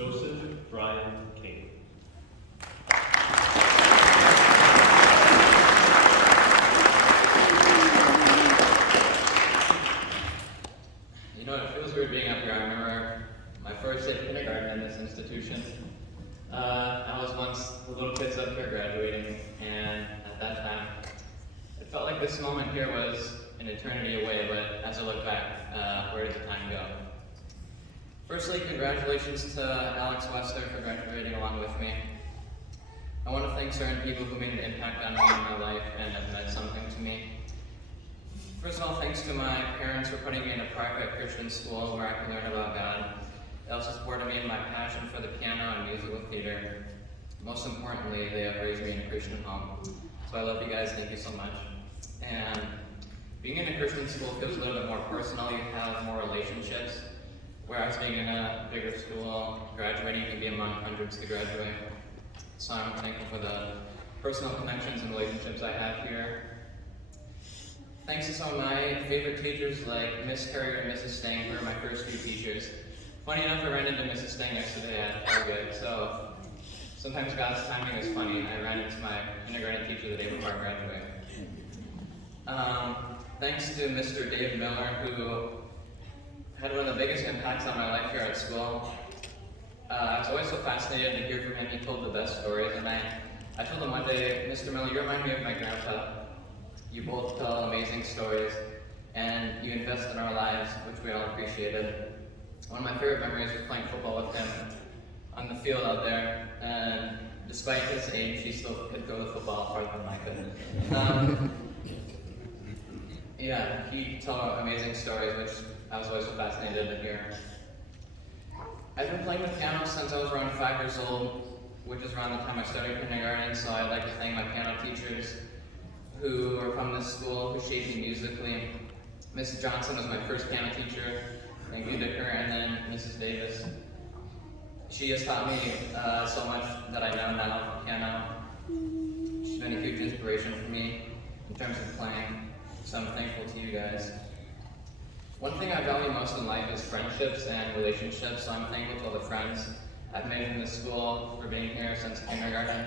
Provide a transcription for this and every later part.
Cain. You know, it feels weird being up here. I remember my first day of kindergarten in this institution. I was once the little kids up here graduating, and at that time, it felt like this moment here was an eternity away, but as I look back, where did the time go? Firstly, congratulations to Alex Wester for graduating along with me. I want to thank certain people who made an impact on me in my life and have meant something to me. First of all, thanks to my parents for putting me in a private Christian school where I can learn about God. They also supported me in my passion for the piano and musical theater. Most importantly, they have raised me in a Christian home. So I love you guys, thank you so much. And being in a Christian school feels a little bit more personal. You have more relationships. Whereas being in a bigger school, graduating can be among hundreds to graduate. So I'm thankful for the personal connections and relationships I have here. Thanks to some of my favorite teachers like Miss Carrier and Mrs. Stang, who are my first few teachers. Funny enough, I ran into Mrs. Stang yesterday at Target, so sometimes God's timing is funny. I ran into my kindergarten teacher the day before I graduated. Thanks to Mr. Dave Miller, who had one of the biggest impacts on my life here at school. I was always so fascinated to hear from him. He told the best stories, and I told him one day, Mr. Miller, you remind me of my grandpa. You both tell amazing stories, and you invest in our lives, which we all appreciated. One of my favorite memories was playing football with him on the field out there, and despite his age, he still could throw the football farther than I could. Yeah, he told amazing stories, which I was always so fascinated to hear. I've been playing the piano since I was around 5 years old, which is around the time I started kindergarten, so I'd like to thank my piano teachers who are from this school, who shaped me musically. Mrs. Johnson was my first piano teacher, thank you to her, and then Mrs. Davis. She has taught me so much that I know now, piano. She's been a huge inspiration for me in terms of playing, so I'm thankful to you guys. One thing I value most in life is friendships and relationships, so I'm thankful to all the friends I've made in this school for being here since kindergarten.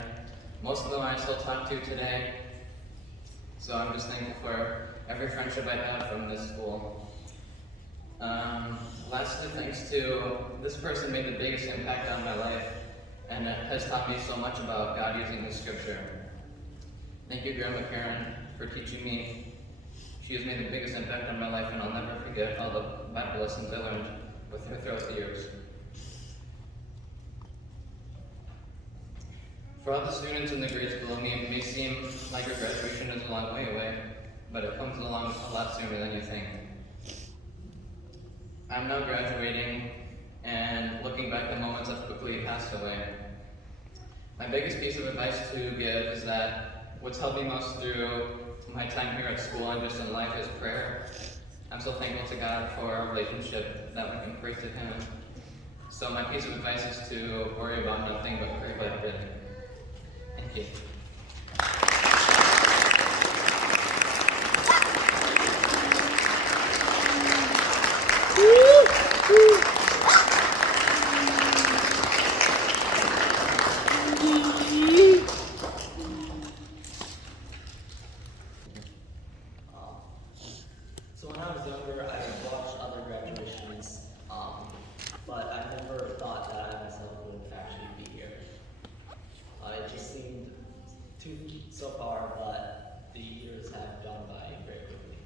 Most of them I still talk to today, so I'm just thankful for every friendship I have from this school. Lastly, thanks to this person made the biggest impact on my life and has taught me so much about God using His scripture. Thank you, Grandma Karen, for teaching me. She has made the biggest impact on my life, and I'll never forget all the Bible lessons I learned with her throughout the years. For all the students in the grades below me, it may seem like your graduation is a long way away, but it comes along a lot sooner than you think. I'm now graduating, and looking back, the moments have quickly passed away. My biggest piece of advice to give is that what's helped me most through my time here at school and just in life is prayer. I'm so thankful to God for our relationship that we can pray to Him. So my piece of advice is to worry about nothing but pray about everything. Thank you. So when I was younger, I watched other graduations, but I never thought that I myself would actually be here. It just seemed so far, but the years have gone by very quickly.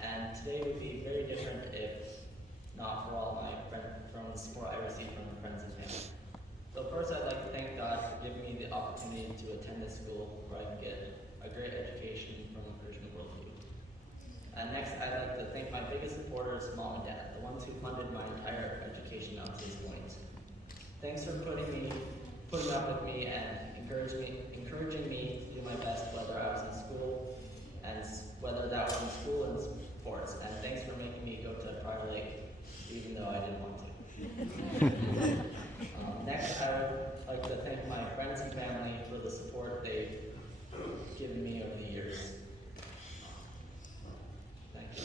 And today would be very different if not for all from the support I received from my friends and family. So first, I'd like to thank God for giving me the opportunity to attend this school where I can get a great education from a Christian worldview. And next, I'd like to thank my biggest supporters, Mom and Dad, the ones who funded my entire education up to this point. Thanks for putting up with me and encouraging me to do my best, whether I was in school and whether that was in school and sports. And thanks for making me go to Prior Lake, even though I didn't want to. Next, I would like to thank my friends and family for the support they've given me over the years. Thank you.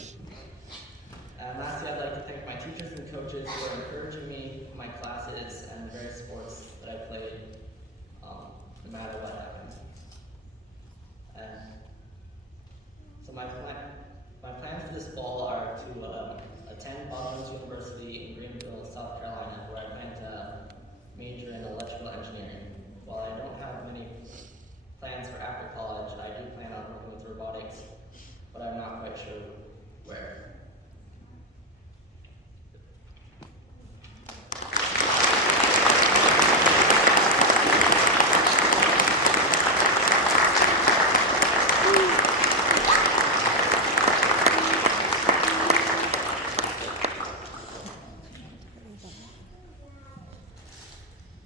And lastly, I'd like to thank my teachers and coaches for encouraging me, my no matter what happens. And so my plans for this fall are to attend Boston University in Greenville, South Carolina, where I plan to major in electrical engineering. While I don't have many plans for after college, I do plan on working with robotics, but I'm not quite sure where.